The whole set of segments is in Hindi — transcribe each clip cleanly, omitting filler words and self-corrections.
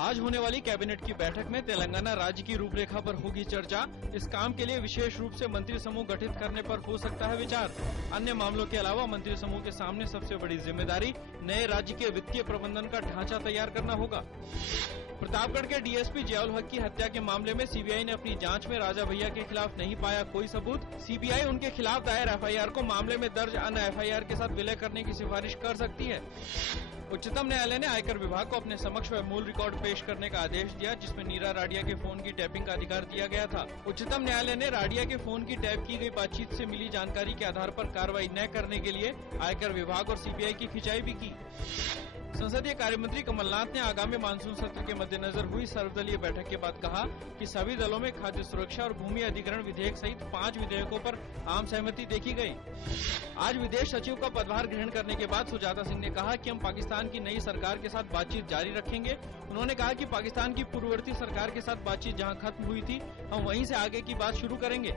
आज होने वाली कैबिनेट की बैठक में तेलंगाना राज्य की रूपरेखा पर होगी चर्चा। इस काम के लिए विशेष रूप से मंत्री समूह गठित करने पर हो सकता है विचार। अन्य मामलों के अलावा मंत्री समूह के सामने सबसे बड़ी जिम्मेदारी नए राज्य के वित्तीय प्रबंधन का ढांचा तैयार करना होगा। प्रतापगढ़ के डीएसपी जियाउल हक की हत्या के मामले में सीबीआई ने अपनी जांच में राजा भैया के खिलाफ नहीं पाया कोई सबूत। सीबीआई उनके खिलाफ दायर एफआईआर को मामले में दर्ज अन्य एफआईआर के साथ विलय करने की सिफारिश कर सकती है। उच्चतम न्यायालय ने आयकर विभाग को अपने समक्ष मूल रिकॉर्ड पेश करने का आदेश दिया, जिसमें नीरा राडिया के फोन की टैपिंग का अधिकार दिया गया था। उच्चतम न्यायालय ने राडिया के फोन की टैप की गई बातचीत से मिली जानकारी के आधार पर कार्रवाई न करने के लिए आयकर विभाग और सीबीआई की खिंचाई भी की। संसदीय कार्यमंत्री कमलनाथ ने आगामी मानसून सत्र के मद्देनजर हुई सर्वदलीय बैठक के बाद कहा कि सभी दलों में खाद्य सुरक्षा और भूमि अधिग्रहण विधेयक सहित 5 विधेयकों पर आम सहमति देखी गई। आज विदेश सचिव का पदभार ग्रहण करने के बाद सुजाता सिंह ने कहा कि हम पाकिस्तान की नई सरकार के साथ बातचीत जारी रखेंगे। उन्होंने कहा कि पाकिस्तान की पूर्ववर्ती सरकार के साथ बातचीत जहां खत्म हुई थी, हम वहीं से आगे की बात शुरू करेंगे।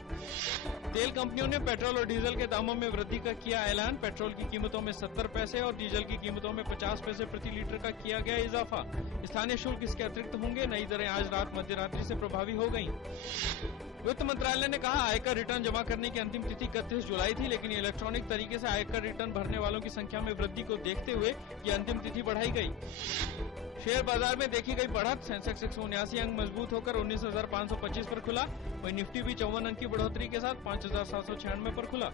तेल कंपनियों ने पेट्रोल और डीजल के दामों में वृद्धि का किया ऐलान। पेट्रोल की कीमतों में 70 पैसे और डीजल की कीमतों में 50 पैसे प्रति लीटर का किया गया इजाफा। स्थानीय शुल्क इसके अतिरिक्त होंगे। नई दरें आज रात मध्यरात्रि से प्रभावी हो गयी। वित्त मंत्रालय ने कहा आयकर रिटर्न जमा करने की अंतिम तिथि 31 जुलाई थी, लेकिन इलेक्ट्रॉनिक तरीके से आयकर रिटर्न भरने वालों की संख्या में वृद्धि को देखते हुए ये अंतिम तिथि बढ़ाई गई। शेयर बाजार में देखी गई बढ़त। सेंसेक्स 179 अंक मजबूत होकर 19,525 पर खुला। वहीं निफ्टी भी 54 अंक की बढ़ोतरी के साथ 5,796 पर खुला।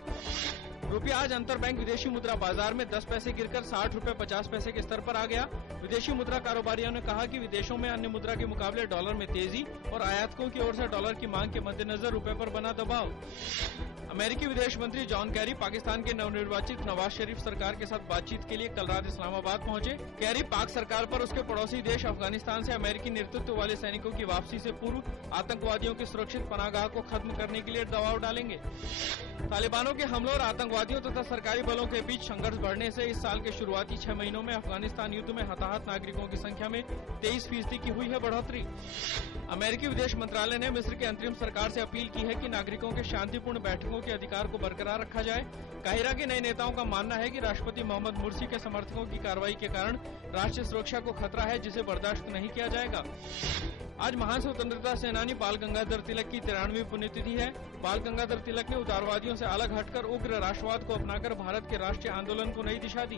रुपया आज अंतर बैंक विदेशी मुद्रा बाजार में 10 पैसे गिरकर 60 रुपए 50 पैसे के स्तर पर आ गया। विदेशी मुद्रा कारोबारियों ने कहा कि विदेशों में अन्य मुद्रा के मुकाबले डॉलर में तेजी और आयातकों की ओर से डॉलर की मांग के मद्देनजर रुपए पर बना दबाव। अमेरिकी विदेश मंत्री जॉन कैरी पाकिस्तान के नवनिर्वाचित नवाज शरीफ सरकार के साथ बातचीत के लिए कल रात इस्लामाबाद पहुंचे। कैरी पाक सरकार पर उसके पड़ोसी देश अफगानिस्तान से अमेरिकी नेतृत्व वाले सैनिकों की वापसी से पूर्व आतंकवादियों की सुरक्षित पनाहगाह को खत्म करने के लिए दबाव डालेंगे। तालिबानों के हमलों और आतंकवादियों तथा सरकारी बलों के बीच संघर्ष बढ़ने से इस साल के शुरुआती 6 महीनों में अफगानिस्तान युद्ध में हताहत नागरिकों की संख्या में 23% की हुई है बढ़ोतरी। अमेरिकी विदेश मंत्रालय ने मिस्र की अंतरिम सरकार से अपील की है कि नागरिकों के शांतिपूर्ण बैठकों के अधिकार को बरकरार रखा जाए। काहिरा के नए नेताओं का मानना है कि राष्ट्रपति मोहम्मद मुर्सी के समर्थकों की कार्रवाई के कारण राष्ट्रीय सुरक्षा को खतरा है, जिसे बर्दाश्त नहीं किया जाएगा। आज महान स्वतंत्रता सेनानी बाल गंगाधर तिलक की 93वीं पुण्यतिथि है। बाल गंगाधर तिलक ने उदारवादियों से अलग हटकर उग्र राष्ट्रवाद को अपनाकर भारत के राष्ट्रीय आंदोलन को नई दिशा दी।